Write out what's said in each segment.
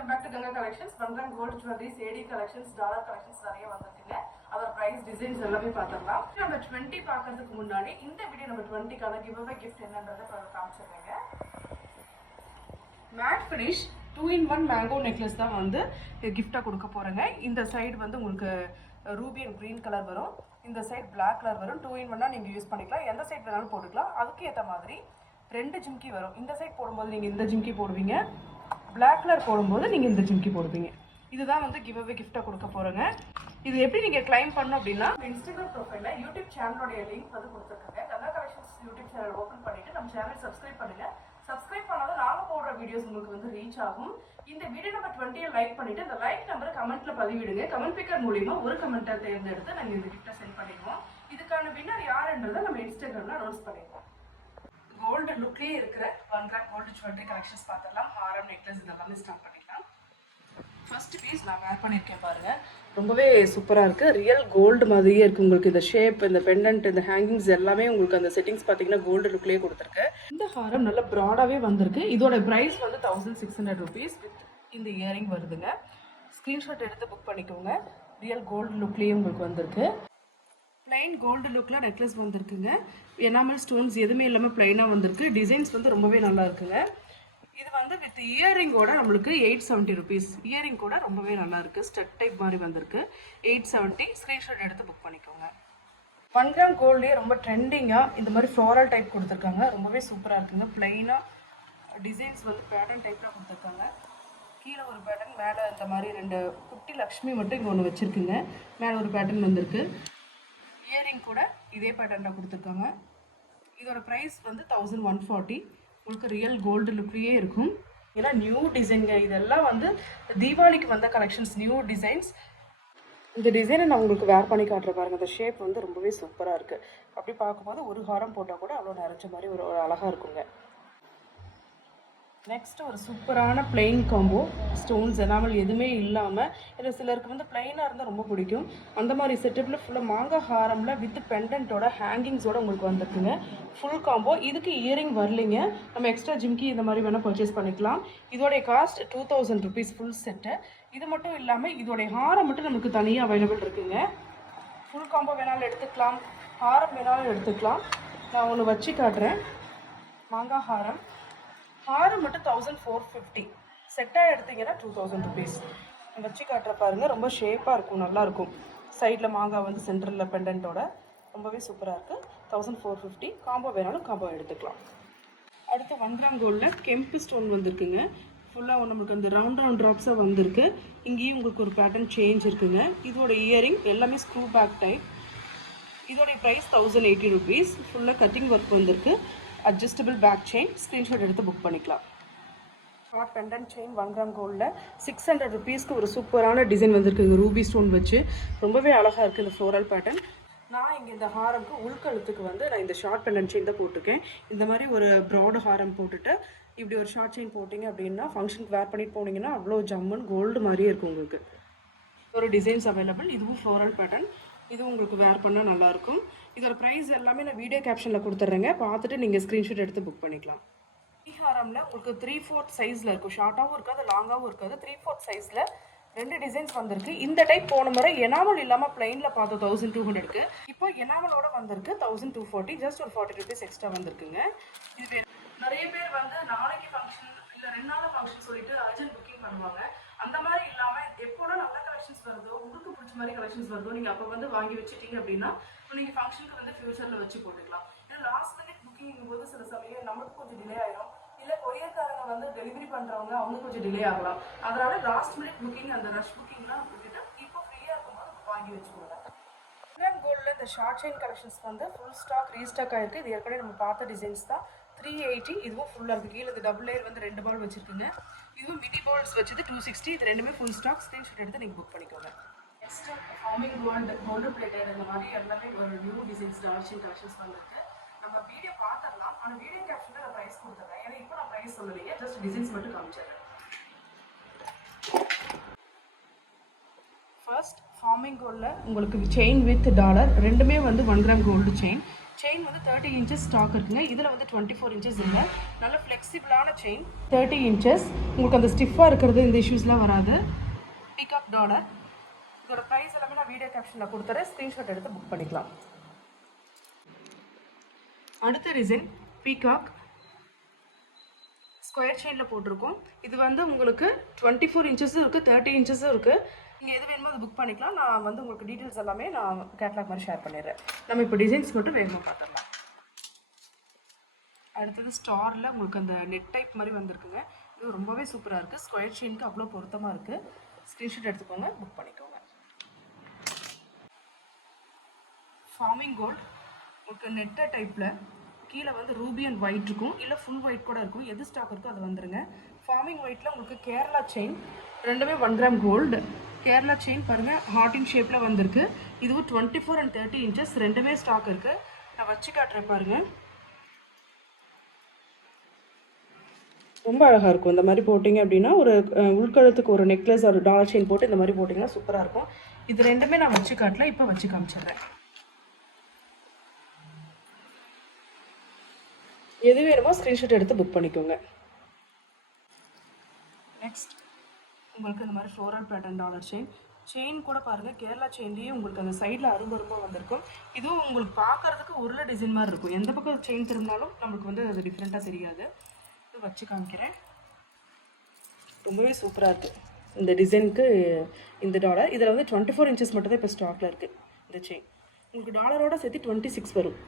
Welcome back to Ganga collections. பண்றேன் gold jewelleries, AD collections, dollar collections நிறைய வந்திருக்குங்க. அதோட பிரைஸ், டிசைன்ஸ் எல்லாமே பார்த்துடலாம். நம்ம 20 பார்க்கறதுக்கு முன்னாடி இந்த வீடியோ நம்ம 20க்கான கிவ் அவே கிஃப்ட் என்னன்றதை காமிச்சிருக்கேங்க. Matte finish 2-in-1 mango necklace தான் வந்து கிஃப்டாக கொடுக்க போகிறேங்க. இந்த சைடு வந்து உங்களுக்கு ரூபி அண்ட் க்ரீன் கலர் வரும், இந்த சைடு பிளாக் கலர் வரும். 2-in-1 நீங்கள் யூஸ் பண்ணிக்கலாம், எந்த சைடு வேணாலும் போட்டுக்கலாம். அதுக்கு ஏற்ற மாதிரி 2 ஜிம்கி வரும். இந்த சைடு போடும்போது நீங்கள் இந்த ஜிம்கி போடுவீங்க, பிளாக் கலர் போடும்போது நீங்கள் இந்த ஜிம்கி போடுவீங்க. இதுதான் வந்து கிவ் அவே கிஃப்டாக கொடுக்க போகிறேங்க. இது எப்படி நீங்கள் கிளைம் பண்ணணும் அப்படின்னா, இன்ஸ்டாகிராம் ப்ரொஃபைலில் யூடியூப் சேனலோடைய லிங்க் வந்து கொடுத்துருக்காங்க. Ganga collections YouTube channel open பண்ணிவிட்டு நம்ம சேனல் சப்ஸ்கிரைப் பண்ணுங்கள். சப்ஸ்கிரைப் பண்ணாலும் நாங்கள் போடுற வீடியோஸ் உங்களுக்கு வந்து ரீச் ஆகும். இந்த வீடியோ நம்பர் 20 லைக் பண்ணிவிட்டு அந்த லைக் நம்பரை கமெண்ட்டில் பதிவிடுங்க. கமெண்ட் பிக்கர் மூலிமா ஒரு கமெண்ட்டை தேர்ந்தெடுத்து நாங்கள் இந்த கிஃப்ட்டை சென்ட் பண்ணிடுவோம். இதுக்கான வின்னர் யாருன்றதை நம்ம இன்ஸ்டாகிராமில் அனௌன்ஸ் பண்ணிடுவோம். கோல்டு லுக்லேயே இருக்கிற 1 கிராம் கோல்டு ஜுவல்லரி கலெக்ஷன்ஸ் பார்த்துடலாம். ஹாரம், நெக்லஸ் இதெல்லாமே ஸ்டார்ட் பண்ணிக்கலாம். ஃபர்ஸ்ட் பீஸ் நான் வேர் பண்ணியிருக்கேன் பாருங்கள், ரொம்பவே சூப்பராக இருக்குது. ரியல் கோல்டு மாதிரியே இருக்குது. உங்களுக்கு இந்த ஷேப், இந்த பெண்டன்ட், இந்த ஹேங்கிங்ஸ் எல்லாமே உங்களுக்கு அந்த செட்டிங்ஸ் பார்த்தீங்கன்னா கோல்டு லுக்லேயே கொடுத்துருக்கு. இந்த ஹாரம் நல்ல ப்ராடாகவே வந்திருக்கு. இதோட ப்ரைஸ் வந்து 1600 rupees வித் இந்த இயரிங் வருதுங்க. ஸ்க்ரீன்ஷாட் எடுத்து புக் பண்ணிக்கோங்க. ரியல் கோல்டு லுக்லேயே உங்களுக்கு வந்திருக்கு. பிளைன் கோல்டு லுக்கில் நெக்லஸ் வந்திருக்குங்க. எனாமல் ஸ்டோன்ஸ் எதுவுமே இல்லாமல் பிளைனாக வந்திருக்கு. டிசைன்ஸ் வந்து ரொம்பவே நல்லா இருக்குங்க. இது வந்து வித் இயரிங்கோட நம்மளுக்கு 870 rupees. இயரிங் கூட ரொம்பவே நல்லா இருக்குது. ஸ்டெட் டைப் மாதிரி வந்திருக்கு. 870. ஸ்க்ரீன்ஷாட் எடுத்து புக் பண்ணிக்கோங்க. 1 கிராம் கோல்ட்லேயே ரொம்ப ட்ரெண்டிங்காக இந்த மாதிரி ஃப்ளோரல் டைப் கொடுத்துருக்காங்க. ரொம்பவே சூப்பராக இருக்குங்க. பிளைனாக டிசைன்ஸ் வந்து பேட்டர்ன் டைப்பில் கொடுத்துருக்காங்க. கீழே ஒரு பேட்டர்ன், மேலே இந்த மாதிரி 2 குட்டி லக்ஷ்மி மட்டும் இங்கே ஒன்று வச்சுருக்குங்க. மேலே ஒரு பேட்டர்ன் வந்திருக்கு. இயரிங் கூட இதே பேட்டர்னில் கொடுத்துருக்காங்க. இதோட ப்ரைஸ் வந்து 1140. உங்களுக்கு ரியல் கோல்டு லுக்லேயே இருக்கும். ஏன்னா நியூ டிசைன்ங்க, இதெல்லாம் வந்து தீபாவளிக்கு வந்த கலெக்ஷன்ஸ், நியூ டிசைன்ஸ். இந்த டிசைனை நான் உங்களுக்கு வேர் பண்ணி காட்டுற பாருங்க. அந்த ஷேப் வந்து ரொம்பவே சூப்பராக இருக்குது. அப்படி பார்க்கும்போது ஒரு ஹாரம் போட்டால் கூட அவ்வளோ நிறைஞ்ச மாதிரி ஒரு அழகாக இருக்குங்க. நெக்ஸ்ட் ஒரு சூப்பரான பிளெயின் காம்போ, ஸ்டோன்ஸ் எனாமல் எதுவுமே இல்லாமல். ஏன்னா சிலருக்கு வந்து பிளெயினாக இருந்தால் ரொம்ப பிடிக்கும். அந்த மாதிரி செட்டப்பில் ஃபுல்லாக மாங்காய் ஹாரமில் வித் பெண்டன்ட்டோட ஹேங்கிங்ஸோட உங்களுக்கு வந்துருக்குங்க. Full combo. இதுக்கு இயரிங் வரலைங்க. நம்ம எக்ஸ்ட்ரா ஜிம்கி இந்த மாதிரி வேணால் பர்ச்சேஸ் பண்ணிக்கலாம். இதோடைய காஸ்ட் 2000 rupees ஃபுல் செட்டு. இது மட்டும் இல்லாமல் இதோடைய ஹாரம் மட்டும் நமக்கு தனியாக அவைலபிள் இருக்குங்க. ஃபுல் காம்போ வேணாலும் எடுத்துக்கலாம், ஹாரம் வேணாலும் எடுத்துக்கலாம். நான் ஒன்று வச்சு காட்டுறேன். மாங்காய் ஹாரம் மட்டும் 1450. செட்டாக எடுத்தீங்கன்னா 2000 rupees. வச்சு காட்டுற பாருங்க, ரொம்ப ஷேப்பாக இருக்கும், நல்லாயிருக்கும். சைடில் மாங்காய் வந்து சென்டரில் பெண்டன்ட்டோட ரொம்பவே சூப்பராக இருக்குது. 1450. காம்போ வேணாலும் காம்போ எடுத்துக்கலாம். அடுத்து 1 கிராம் கோல்டில் கெம்பு ஸ்டோன் வந்திருக்குங்க. ஃபுல்லாக நம்மளுக்கு அந்த ரவுண்ட் ட்ராப்ஸாக வந்திருக்கு. இங்கேயும் உங்களுக்கு ஒரு பேட்டர்ன் சேஞ்ச் இருக்குங்க. இதோட இயரிங் எல்லாமே ஸ்க்ரூ பேக் டைப். இதோடைய ப்ரைஸ் 1080 rupees. ஃபுல்லாக கட்டிங் ஒர்க் வந்திருக்கு. Adjustable back chain. ஸ்க்ரீன்ஷாட் எடுத்து புக் பண்ணிக்கலாம். ஷார்ட் பெண்டன்ட் செயின் 1 கிராம் கோல்டில் 600 rupeesக்கு ஒரு சூப்பரான டிசைன் வந்திருக்கு. ரூபி ஸ்டோன் வச்சு ரொம்பவே அழகாக இருக்குது இந்த ஃப்ளோரல் பேட்டர்ன். நான் இங்கே இந்த ஹாரம்க்கு உள்கழுத்துக்கு வந்து நான் இந்த ஷார்ட் பெண்டன்ட் செயின் தான் போட்டிருக்கேன். இந்த மாதிரி ஒரு ப்ராடு ஹாரம் போட்டுட்டு இப்படி ஒரு ஷார்ட் செயின் போட்டிங்க அப்படின்னா ஃபங்க்ஷனுக்கு வேர் பண்ணிட்டு போனீங்கன்னா அவ்வளோ ஜம்முன்னு கோல்டு மாதிரியே இருக்கும். உங்களுக்கு ஒரு டிசைன்ஸ் அவைலபிள். இதுவும் ஃப்ளோரல் பேட்டர்ன். இது உங்களுக்கு வேர் பண்ணால் நல்லாயிருக்கும். இதோட ப்ரைஸ் எல்லாமே நான் வீடியோ கேப்ஷனில் கொடுத்துட்றேங்க. பார்த்துட்டு நீங்கள் ஸ்க்ரீன்ஷாட் எடுத்து புக் பண்ணிக்கலாம். ஹாரமில் உங்களுக்கு 3/4 சைஸில் இருக்கும். ஷார்ட்டாகவும் இருக்காது, லாங்காகவும் இருக்காது. 3/4 சைஸில் 2 டிசைன்ஸ் வந்திருக்கு. இந்த டைப் போன முறை எனாமல் இல்லாமல் பிளைனில் பார்த்தோம் 1200க்கு. இப்போ எனாமலோட வந்திருக்கு 1240. ஜஸ்ட் ஒரு 40 rupees எக்ஸ்ட்ரா வந்திருக்குங்க. இது நிறைய பேர் வந்து நாளைக்கு ஃபங்க்ஷன் இல்லை 2 நாள் ஃபங்க்ஷன் சொல்லிட்டு அர்ஜென்ட் புக்கிங் பண்ணுவாங்க. அந்த மாதிரி இல்லாமல் எப்போனா நல்ல கலெக்ஷன்ஸ் வருதோ, உங்களுக்கு பிடிச்ச மாதிரி கலெக்ஷன்ஸ் வருதோ, நீங்கள் அப்போ வந்து வாங்கி வச்சுட்டீங்க அப்படின்னா நீங்கள் ஃபங்க்ஷனுக்கு வந்து ஃபியூச்சரில் வச்சு போட்டுக்கலாம். ஏன்னா லாஸ்ட் மினிட் புக்கிங் போது சில சமயம் நமக்கு கொஞ்சம் டிலே ஆயிடும். இல்லை கொரியர்காரங்க வந்து டெலிவரி பண்ணுறவங்க அவங்க கொஞ்சம் டிலே ஆகலாம். அதனால லாஸ்ட் மினிட் புக்கிங், அந்த ரஷ் புக்கிங்லாம் விட்டுட்டு இப்போ ஃப்ரீயாக இருக்கும்போது வாங்கி வச்சுக்கோங்க. கோல்டில் இந்த ஷார்ட் செயின் கலெக்ஷன்ஸ் வந்து ஃபுல் ஸ்டாக் ரீஸ்டாக் ஆகிருக்கு. இது ஏற்கனவே நம்ம பார்த்த டிசைன்ஸ் தான். 380. இதுவும் ஃபுல்லாக இருக்குது. கீழே இந்த டபுள் லேயர் வந்து 2 பால் வச்சுருக்குங்க. இதுவும் மினி பால்ஸ் வச்சது 260. இது ரெண்டுமே ஃபுல் ஸ்டாக். ஸ்க்ரீன்ஷாட் எடுத்து நீங்கள் புக் பண்ணிக்கோங்க. நெக்ஸ்ட் ஃபார்மிங் கோல்டு பிளேட்டட் இந்த மாதிரி எல்லாமே ஒரு new designs dark chain collections வந்துருக்கு. நம்ம வீடியோ பார்த்துடலாம். ஆனால் வீடியோ கேப்ஷனில் நான் ப்ரைஸ் கொடுத்துட்றேன். ஏன்னா இப்போ நான் ப்ரைஸ் சொல்லலைங்க, ஜஸ்ட் டிசைன்ஸ் மட்டும் காமிச்சிடுறேன். ஃபர்ஸ்ட் ஃபார்மிங் கோல்டில் உங்களுக்கு செயின் வித் டாலர் ரெண்டுமே வந்து 1 கிராம் கோல்டு செயின். செயின் வந்து 30 இன்ச்சஸ் ஸ்டாக் இருக்குங்க. இதில் வந்து 24 இன்ச்சஸ் இல்லை. நல்ல ஃப்ளெக்சிபிளான செயின் 30 இன்ச்சஸ். உங்களுக்கு அந்த ஸ்டிஃபாக இருக்கிறது இந்த இஷ்யூஸ்லாம் வராது. Peacock dollar. இதோட ப்ரைஸ் எல்லாமே நான் வீடியோ கேப்ஷனில் கொடுத்துறேன். ஸ்க்ரீன்ஷாட் எடுத்து புக் பண்ணிக்கலாம். அடுத்த டிசைன் பீகாக் ஸ்கொயர் செயினில் போட்டிருக்கோம். இது வந்து உங்களுக்கு 24 இன்ச்சஸும் இருக்குது, 30 இன்ச்சஸும் இருக்குது. நீங்கள் எது வேணுமோ அதை புக் பண்ணிக்கலாம். நான் வந்து உங்களுக்கு டீட்டெயில்ஸ் எல்லாமே நான் கேட்லாக் மாதிரி ஷேர் பண்ணிடுறேன். நம்ம இப்போ டிசைன்ஸ் மட்டும் வேகமாக பார்த்துடலாம். அடுத்தது ஸ்டாரில் உங்களுக்கு அந்த நெட் டைப் மாதிரி வந்திருக்குங்க. இது ரொம்பவே சூப்பராக இருக்குது. ஸ்கொயர் செயினுக்கு அவ்வளோ பொருத்தமாக இருக்குது. ஸ்க்ரீன்ஷாட் எடுத்துக்கோங்க, புக் பண்ணிக்கோங்க. ஃபார்மிங் கோல்டு உங்களுக்கு நெட்டை டைப்பில் கீழே வந்து ரூபி அண்ட் ஒயிட் இருக்கும், இல்லை ஃபுல் ஒயிட் கூட இருக்கும். எது ஸ்டாக் இருக்கோ அது வந்துருங்க. ஃபார்மிங் ஒயிட்டில் உங்களுக்கு கேரளா செயின் ரெண்டுமே 1 கிராம் கோல்டு. கேரளா செயின் பாருங்கள் ஹார்டின் ஷேப்பில் வந்திருக்கு. இதுவும் 24 and 30 இன்ச்சஸ் ரெண்டுமே ஸ்டாக் இருக்குது. நான் வச்சு காட்டுறேன் பாருங்கள். ரொம்ப அழகாக இருக்கும். இந்த மாதிரி போட்டிங்க அப்படின்னா ஒரு உள்கழுத்துக்கு ஒரு நெக்லஸ் ஒரு டாலர் செயின் போட்டு இந்த மாதிரி போட்டிங்கன்னா சூப்பராக இருக்கும். இது ரெண்டுமே நான் வச்சு காட்டல, இப்போ வச்சு காமிச்சிடுறேன். எது வேணுமோ ஸ்க்ரீன்ஷாட் எடுத்து புக் பண்ணிக்கோங்க. நெக்ஸ்ட் உங்களுக்கு இந்த மாதிரி ஃப்ளோரல் பேட்டர்ன் டாலர் செயின் கூட பாருங்கள். கேரளா செயின்லேயே உங்களுக்கு அந்த சைடில் அரும்பரும்பாக வந்திருக்கும். இதுவும் உங்களுக்கு பார்க்குறதுக்கு உருளை டிசைன் மாதிரி இருக்கும். எந்த பக்கம் செயின் திரும்பினாலும் நம்மளுக்கு வந்து அது டிஃப்ரெண்ட்டாக தெரியாது. இது வச்சு காமிக்கிறேன். ரொம்பவே சூப்பராக இருக்குது இந்த டிசைனுக்கு. இந்த டாலர் இதில் வந்து 24 இன்ச்சஸ் மட்டும் தான் இப்போ ஸ்டாக்கில் இருக்குது. இந்த செயின் உங்களுக்கு டாலரோட சேர்த்து 26 வரும்.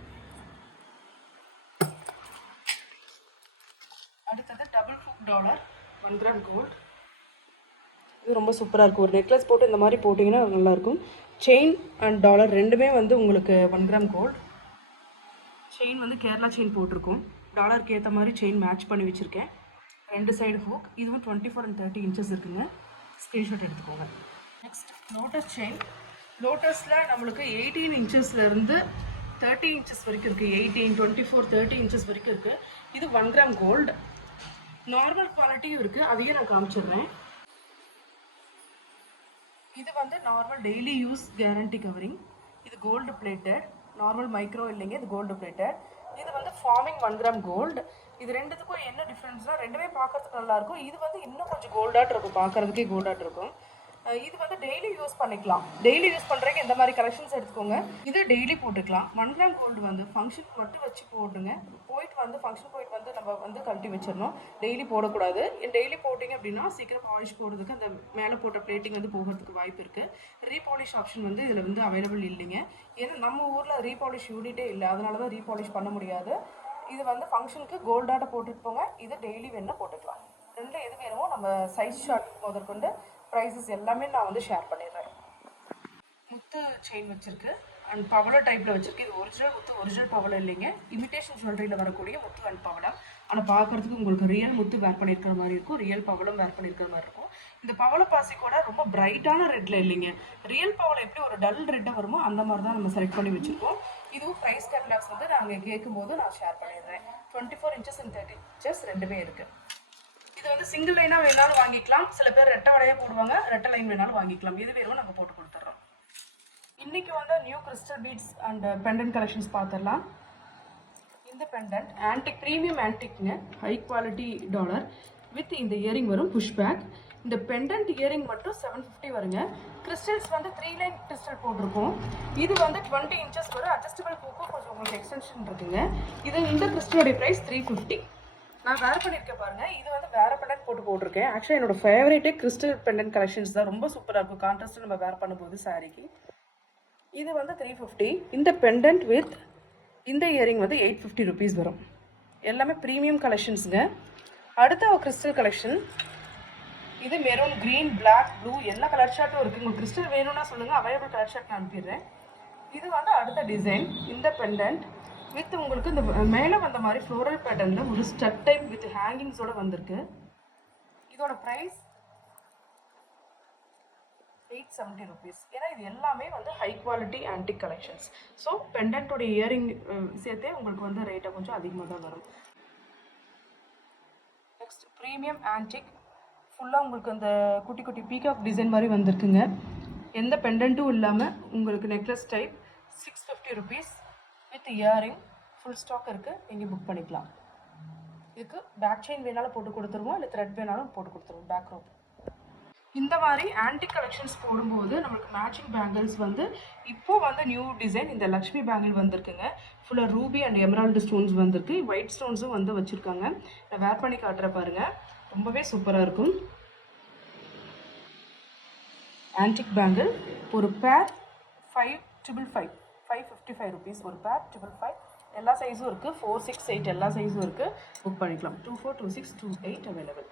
அடுத்தது double hook dollar 1 gram gold. இது ரொம்ப சூப்பராக இருக்கும். ஒரு நெக்லஸ் போட்டு இந்த மாதிரி போட்டிங்கன்னா நல்லாயிருக்கும். செயின் அண்ட் டாலர் ரெண்டுமே வந்து உங்களுக்கு 1 கிராம் கோல்டு. செயின் வந்து கேரளா செயின் போட்டிருக்கோம். டாலருக்கு ஏற்ற மாதிரி செயின் மேட்ச் பண்ணி வச்சுருக்கேன். 2 சைடு ஹூக். இதுவும் 24 and 30 இன்ச்சஸ் இருக்குங்க. ஸ்க்ரீன்ஷாட் எடுத்துக்கோங்க. Next lotus chain. லோட்டஸில் நம்மளுக்கு 18 இன்ச்சஸ்லேருந்து 30 இன்ச்சஸ் வரைக்கும் இருக்குது. 18, 24, 30 இன்ச்சஸ் வரைக்கும் இருக்குது. இது 1 கிராம் கோல்டு. நார்மல் குவாலிட்டியும் இருக்குது, அதையும் நான் காமிச்சிடுறேன். இது வந்து normal daily use guarantee covering. இது கோல்டு பிளேட்டட், நார்மல் மைக்ரோ இல்லைங்க, இது கோல்டு பிளேட்டட். இது வந்து ஃபார்மிங் 1 கிராம் கோல்டு. இது ரெண்டுத்துக்கும் என்ன டிஃப்ரென்ஸ்னால் ரெண்டுமே பார்க்கறதுக்கு நல்லாயிருக்கும். இது வந்து இன்னும் கொஞ்சம் கோல்டாட் இருக்கும், பார்க்குறதுக்கே கோல்டாட் இருக்கும். இது வந்து டெய்லி யூஸ் பண்ணிக்கலாம். டெய்லி யூஸ் பண்ணுறதுக்கு இந்த மாதிரி கலெக்ஷன்ஸ் எடுத்துக்கோங்க. இது டெய்லி போட்டுக்கலாம். 1 கிராம் கோல்டு வந்து ஃபங்க்ஷனுக்கு மட்டும் வச்சு போட்டுங்க. போயிட்டு வந்து ஃபங்க்ஷன் போயிட்டு வந்து நம்ம வந்து கழட்டி வச்சிடணும். டெய்லி போடக்கூடாது. டெய்லி போட்டிங்க அப்படின்னா சீக்கிரம் பாலிஷ் போடுறதுக்கு அந்த மேலே போட்ட பிளேட்டிங் வந்து போகிறதுக்கு வாய்ப்பு இருக்குது. ரீபாலிஷ் ஆப்ஷன் வந்து இதில் வந்து அவைலபிள் இல்லைங்க. ஏன்னா நம்ம ஊரில் ரீபாலிஷ் யூனிட்டே இல்லை, அதனால தான் ரீபாலிஷ் பண்ண முடியாது. இது வந்து ஃபங்க்ஷனுக்கு கோல்டாட்ட போட்டுட்டு போங்க. இது டெய்லி வேணால் போட்டுக்கலாம். ரெண்டில் எது வேணுமோ நம்ம சைஸ் ஷார்ட் முதற்கொண்டு ப்ரைஸஸ் எல்லாமே நான் வந்து ஷேர் பண்ணிடுறேன். முத்து செயின் வச்சுருக்கு அண்ட் பவள டைப்பில் வச்சுருக்கு. இது ஒரிஜினல் முத்து, ஒரிஜினல் பவளம் இல்லைங்க. இமிடேஷன் ஜுவல்லரியில் வரக்கூடிய முத்து அண்ட் பவளம். ஆனால் பார்க்குறதுக்கு உங்களுக்கு ரியல் முத்து வேர் பண்ணியிருக்கிற மாதிரி இருக்கும், ரியல் பவளம் வேர் பண்ணியிருக்கிற மாதிரி இருக்கும். இந்த பவள பாசி கூட ரொம்ப பிரைட்டான ரெட்டில் இல்லைங்க. ரியல் பவளம் எப்படி ஒரு டல் ரெட்டாக வருமோ அந்த மாதிரி தான் நம்ம செலக்ட் பண்ணி வச்சுருக்கோம். இதுவும் ப்ரைஸ் கேட்லாக்ஸ் வந்து நாங்கள் கேட்கும்போது நான் ஷேர் பண்ணிடுறேன். 24 இன்ச்சஸ் அண்ட் 30 இன்ச்சஸ் ரெண்டுமே இருக்குது. இது வந்து சிங்கிள் லைனாக வேணாலும் வாங்கிக்கலாம். சில பேர் ரெட்டை வடையாக போடுவாங்க, ரெட்டை லைன் வேணாலும் வாங்கிக்கலாம். எது வேணுமோ நாங்கள் போட்டு கொடுத்துட்றோம். இன்றைக்கி வந்து new crystal beads and pendant collections பார்த்துடலாம். இந்த பெண்டன்ட் ஆன்டிக், ப்ரீமியம் ஆன்டிக்ங்க, ஹை குவாலிட்டி டாலர் வித் இந்த இயரிங் வரும், புஷ் பேக். இந்த பெண்டன்ட் இயரிங் மட்டும் 750 வருங்க. கிறிஸ்டல்ஸ் வந்து 3 லைன் கிறிஸ்டல் போட்டிருக்கோம். இது வந்து 20 இன்ச்சஸ் வரும். அட்ஜஸ்டபிள் பூக்கும் கொஞ்சம் உங்களுக்கு எக்ஸ்டென்ஷன் இருக்குங்க. இந்த கிறிஸ்டலோடைய ப்ரைஸ் 350. நான் வேர் பண்ணியிருக்கேன் பாருங்கள். இது வந்து வேறு பெண்டன்ட் போட்டிருக்கேன். ஆக்சுவலாக என்னோட ஃபேவரேட்டே கிறிஸ்டல் பெண்டன்ட் கலெக்ஷன்ஸ் தான். ரொம்ப சூப்பராக இருக்கும் கான்ட்ராஸ்ட்டு நம்ம வேர் பண்ணும்போது சாரிக்கு. இது வந்து 350. இந்த பெண்டன்ட் வித் இந்த இயரிங் வந்து 850 ருபீஸ் வரும். எல்லாமே ப்ரீமியம் கலெக்ஷன்ஸுங்க. அடுத்த கிறிஸ்டல் கலெக்ஷன். இது மெரூன், க்ரீன், பிளாக், ப்ளூ எல்லா கலர் ஷார்ட்டும் இருக்குது. உங்களுக்கு கிறிஸ்டல் வேணும்னா சொல்லுங்கள், அவைலபிள் கலர் ஷார்ட் நான் அனுப்பிடுறேன். இது வந்து அடுத்த டிசைன். இந்த பெண்டன்ட் வித் உங்களுக்கு இந்த மேலே வந்த மாதிரி ஃப்ளோரல் பேட்டர்னில் ஒரு ஸ்டட் டைப் வித் ஹேங்கிங்ஸோடு வந்திருக்கு. இதோட ப்ரைஸ் 870 ருபீஸ். ஏன்னா இது எல்லாமே வந்து high quality antique collections. So பெண்டன்ட்டோட இயரிங் சேர்த்தே உங்களுக்கு வந்து ரேட்டை கொஞ்சம் அதிகமாக தான் வரும். நெக்ஸ்ட் ப்ரீமியம் ஆன்டிக் ஃபுல்லாக உங்களுக்கு அந்த குட்டி குட்டி பீகாக் டிசைன் மாதிரி வந்திருக்குங்க. எந்த பெண்டன்ட்டும் இல்லாமல் உங்களுக்கு necklace type 650 rupees. With earring full stock இருக்குது, நீங்கள் புக் பண்ணிக்கலாம். இதுக்கு பேக் செயின் வேணாலும் போட்டு கொடுத்துருவோம், இல்லை த்ரெட் வேணாலும் போட்டு கொடுத்துருவோம் பேக் ரோப். இந்த மாதிரி ஆன்டிக் கலெக்ஷன்ஸ் போடும்போது நம்மளுக்கு மேட்சிங் பேங்கிள்ஸ் வந்து இப்போ வந்து நியூ டிசைன் இந்த லக்ஷ்மி பேங்கிள் வந்திருக்குங்க. ஃபுல்லாக ரூபி அண்ட் எமரால்டு ஸ்டோன்ஸ் வந்திருக்கு, ஒயிட் ஸ்டோன்ஸும் வந்து வச்சுருக்காங்க. நான் வேர் பண்ணி காட்டுற பாருங்கள், ரொம்பவே சூப்பராக இருக்கும். ஆன்டிக் பேங்கிள் ஒரு பேர் 555 ருபீஸ் ஒரு பேர் 555. எல்லா சைஸும் இருக்குது, 4, 6, 8 எல்லா சைஸும் இருக்குது, புக் பண்ணிக்கலாம். 24, 26, 28 அவைலபிள்.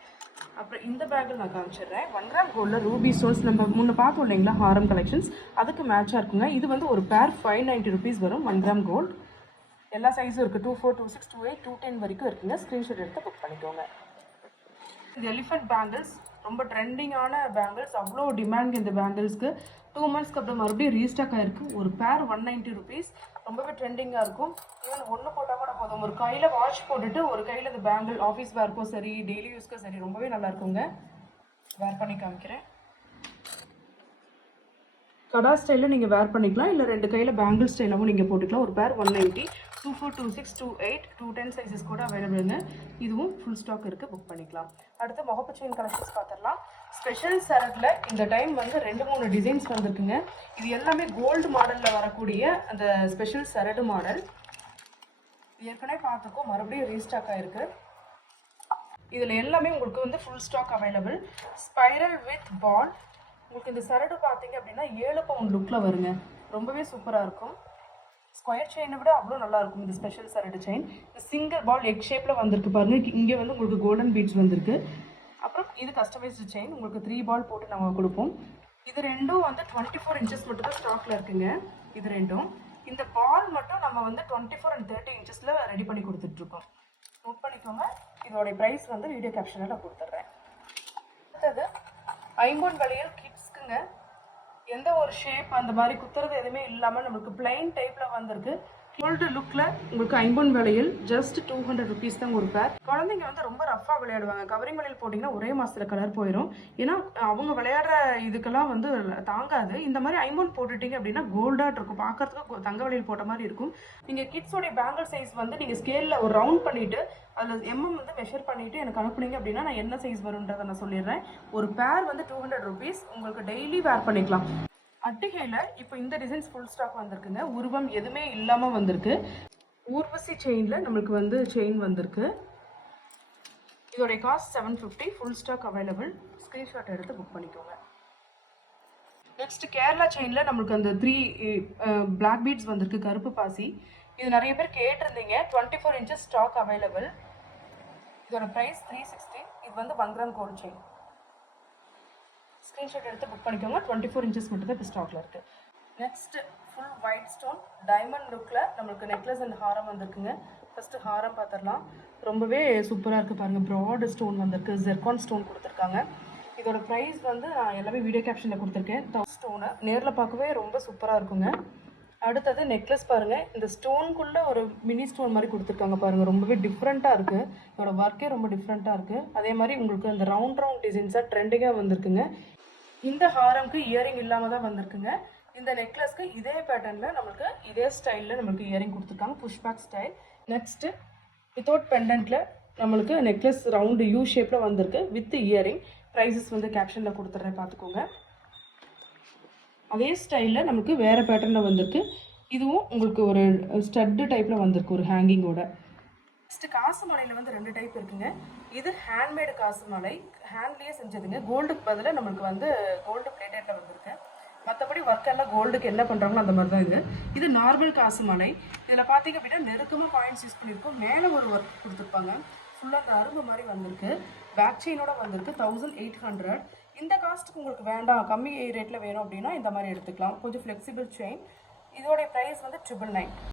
அப்புறம் இந்த பேக்கில் நான் காமிச்சிடுறேன். 1 கிராம் கோல்டில் ரூபி ஸ்டோன்ஸ் நம்ம முன்ன பார்த்தோம் இல்லைங்களா, ஹாரம் கலெக்ஷன்ஸ், அதுக்கு மேட்சாக இருக்குங்க. இது வந்து ஒரு பேர் 590 ருபீஸ் வரும். 1 கிராம் கோல்டு எல்லா சைஸும் இருக்குது, 24, 26, 28, 210 வரைக்கும் இருக்குங்க. ஸ்க்ரீன்ஷாட் எடுத்து புக் பண்ணிக்கோங்க. இது எலிஃபண்ட் பேங்கிள்ஸ் ரொம்ப ட்ரெண்டிங்கான பேங்கிள்ஸ், அவ்வளோ டிமாண்ட் இந்த பேங்கிள்ஸ்க்கு. 2 மந்த்ஸ்க்கு அப்புறம் மறுபடியும் ரீஸ்டாக் ஆகிருக்கு. ஒரு பேர் 190 ருபீஸ், ரொம்பவே ட்ரெண்டிங்காக இருக்கும். ஈவன் ஒன்று போட்டால் கூட போதும், ஒரு கையில் வாட்ச் போட்டுட்டு ஒரு கையில் இந்த பேங்கிள் ஆஃபீஸ் வேர்க்கும் சரி, டெய்லி யூஸ்க்கும் சரி, ரொம்பவே நல்லா இருக்குங்க. வேர் பண்ணி காமிக்கிறேன். கடா ஸ்டைலில் நீங்கள் வேர் பண்ணிக்கலாம், இல்லை 2 கையில் பேங்கிள் ஸ்டைலாகவும் நீங்கள் போட்டுக்கலாம். ஒரு பேர் 190, 24, 26, 28, 210 சைஸஸ் கூட அவைலபிளுங்க. இதுவும் ஃபுல் ஸ்டாக் இருக்குது, புக் பண்ணிக்கலாம். அடுத்து முகப்பு செயின் கலெக்ஷன்ஸ் பார்த்துடலாம். ஸ்பெஷல் சரட்டில் இந்த டைம் வந்து 2-3 டிசைன்ஸ் வந்துருக்குங்க. இது எல்லாமே கோல்டு மாடலில் வரக்கூடிய அந்த ஸ்பெஷல் சரடு மாடல். ஏற்கனவே பார்த்துருக்கோம், மறுபடியும் ரீஸ்டாக் ஆகிருக்கு. இதில் எல்லாமே உங்களுக்கு வந்து full stock available. Spiral with ball. உங்களுக்கு இந்த சரடு பார்த்தீங்க அப்படின்னா 7 பவுண்ட் லுக்கில் வருங்க, ரொம்பவே சூப்பராக இருக்கும். ஸ்கொயர் செயினை விட அவ்வளோ நல்லாயிருக்கும் இந்த ஸ்பெஷல் சரடு செயின். இந்த சிங்கிள் பால் எக் ஷேப்பில் வந்திருக்கு பாருங்கள். இங்கே வந்து உங்களுக்கு கோல்டன் பீட்ஸ் வந்திருக்கு. அப்புறம் இது கஸ்டமைஸ்டு செயின், உங்களுக்கு 3 பால் போட்டு நாங்கள் கொடுப்போம். இது ரெண்டும் வந்து 24 இன்ச்சஸ் மட்டும் தான் ஸ்டாக்கில் இருக்குங்க. இது ரெண்டும் இந்த பால் மட்டும் நம்ம வந்து 24 and 30 இன்ச்சஸில் ரெடி பண்ணி கொடுத்துட்ருக்கோம். நோட் பண்ணிக்கோங்க. இதோடைய ப்ரைஸ் வந்து வீடியோ கேப்ஷனில் நான் கொடுத்துட்றேன். அடுத்தது ஐம்பொன் வளையல் கிட்ஸ்க்குங்க. எந்த ஒரு ஷேப் அந்த மாதிரி குத்துறது எதுவுமே இல்லாமல் நம்மளுக்கு பிளைன் டைப்பில் வந்திருக்கு. கோல்டு லுக்கில் உங்களுக்கு ஐம்பொன் வளையல் ஜஸ்ட் 200 ருபீஸ் தான் ஒரு பேர். குழந்தைங்க வந்து ரொம்ப ரஃபாக விளையாடுவாங்க. கவரிங் வளையல் போட்டிங்கன்னா ஒரே மாதத்தில் கலர் போயிடும். ஏன்னா அவங்க விளையாடுற இதுக்கெல்லாம் வந்து தாங்காது. இந்த மாதிரி ஐம்பொன் போட்டுட்டிங்க அப்படின்னா கோல்டாக இருக்கும், பார்க்கறதுக்கு தங்க வளையல் போட்ட மாதிரி இருக்கும். நீங்கள் கிட்ஸோடைய பேங்கிள் சைஸ் வந்து நீங்கள் ஸ்கேலில் ஒரு ரவுண்ட் பண்ணிவிட்டு அதில் வந்து மெஷர் பண்ணிவிட்டு எனக்கு அனுப்புனீங்க அப்படின்னா நான் என்ன சைஸ் வரும்ன்றதை நான் சொல்லிடுறேன். ஒரு பேர் வந்து 200 ருபீஸ், உங்களுக்கு டெய்லி வேர் பண்ணிக்கலாம். அட்டிகையில் இப்போ இந்த டிசைன்ஸ் ஃபுல் ஸ்டாக் வந்திருக்குங்க. உருவம் எதுவுமே இல்லாமல் வந்திருக்கு. ஊர்வசி செயினில் நம்மளுக்கு வந்து செயின் வந்திருக்கு. இதோடைய cost 750, full stock available. Screenshot எடுத்து புக் பண்ணிக்கோங்க. நெக்ஸ்ட் கேரளா செயினில் நம்மளுக்கு அந்த 3 பிளாக் பீட்ஸ் வந்திருக்கு, கருப்பு பாசி. இது நிறைய பேர் கேட்டிருந்தீங்க. 24 இன்ச்சஸ் ஸ்டாக் அவைலபிள். இதோட ப்ரைஸ் 360. இது வந்து 1 கிராம் கோல்டு செயின். ஸ்க்ரீன்ஷாட் எடுத்து புக் பண்ணிக்கோங்க. 24 இன்ச்சஸ் மட்டும் தான் இப்போ ஸ்டாக்கில் இருக்குது. Next full white stone diamond லுக்கில் நம்மளுக்கு நெக்லஸ் அண்ட் ஹாரம் வந்திருக்குங்க. ஃபஸ்ட்டு ஹாரம் பார்த்துடலாம். ரொம்பவே சூப்பராக இருக்குது பாருங்கள். ப்ராட் ஸ்டோன் வந்திருக்கு, ஜெர்கான் ஸ்டோன் கொடுத்துருக்காங்க. இதோட ப்ரைஸ் வந்து நான் எல்லாமே வீடியோ கேப்ஷனில் கொடுத்துருக்கேன். ஸ்டோனை நேரில் பார்க்கவே ரொம்ப சூப்பராக இருக்குங்க. அடுத்தது நெக்லஸ் பாருங்கள். இந்த ஸ்டோனுக்குள்ளே ஒரு மினி ஸ்டோன் மாதிரி கொடுத்துருக்காங்க பாருங்கள், ரொம்பவே டிஃப்ரெண்ட்டாக இருக்குது. இதோட ஒர்க்கே ரொம்ப டிஃப்ரெண்ட்டாக இருக்குது. அதே மாதிரி உங்களுக்கு அந்த ரவுண்ட் டிசைன்ஸாக ட்ரெண்டிங்காக வந்திருக்குங்க. இந்த ஹாரம்க்கு இயரிங் இல்லாமல் தான் வந்திருக்குங்க. இந்த நெக்லஸ்க்கு இதே பேட்டர்னில் நம்மளுக்கு இதே ஸ்டைலில் நம்மளுக்கு இயரிங் கொடுத்துருக்காங்க, புஷ்பேக் ஸ்டைல். நெக்ஸ்ட்டு வித்தவுட் பெண்டன்ட்டில் நம்மளுக்கு நெக்லஸ் ரவுண்டு யூ ஷேப்பில் வந்திருக்கு வித் இயரிங். ப்ரைஸஸ் வந்து கேப்ஷனில் கொடுத்துட்றேன், பார்த்துக்கோங்க. அதே ஸ்டைலில் நமக்கு வேறு பேட்டர்னில் வந்திருக்கு. இதுவும் உங்களுக்கு ஒரு ஸ்டட்டு டைப்பில் வந்திருக்கு, ஒரு ஹேங்கிங்கோட. நெக்ஸ்ட்டு காசு மாலையில் வந்து 2 டைப் இருக்குங்க. இது ஹேண்ட்மேடு காசு மாலை, ஹேண்ட்லேயே செஞ்சதுங்க. கோல்டுக்கு பதிலாக நம்மளுக்கு வந்து கோல்டு பிளேட்டடில் வந்திருக்கு. மற்றபடி ஒர்க்கெல்லாம் கோல்டுக்கு என்ன பண்ணுறாங்களோ அந்த மாதிரி தான் இது. இது நார்மல் காசு மாலை. இதில் பார்த்தீங்க அப்படின்னா நெருக்கமாக பாயிண்ட்ஸ் யூஸ் பண்ணியிருக்கோம். மேலே ஒரு ஒர்க் கொடுத்துருப்பாங்க. ஃபுல்லாக அந்த அரும்பு மாதிரி வந்திருக்கு. பேக் செயினோட வந்திருக்கு 1800. இந்த காஸ்ட்டுக்கு உங்களுக்கு வேண்டாம், கம்மி ரேட்டில் வேணும் அப்படின்னா இந்த மாதிரி எடுத்துக்கலாம். கொஞ்சம் ஃப்ளெக்சிபிள் செயின். இதோடைய ப்ரைஸ் வந்து 999.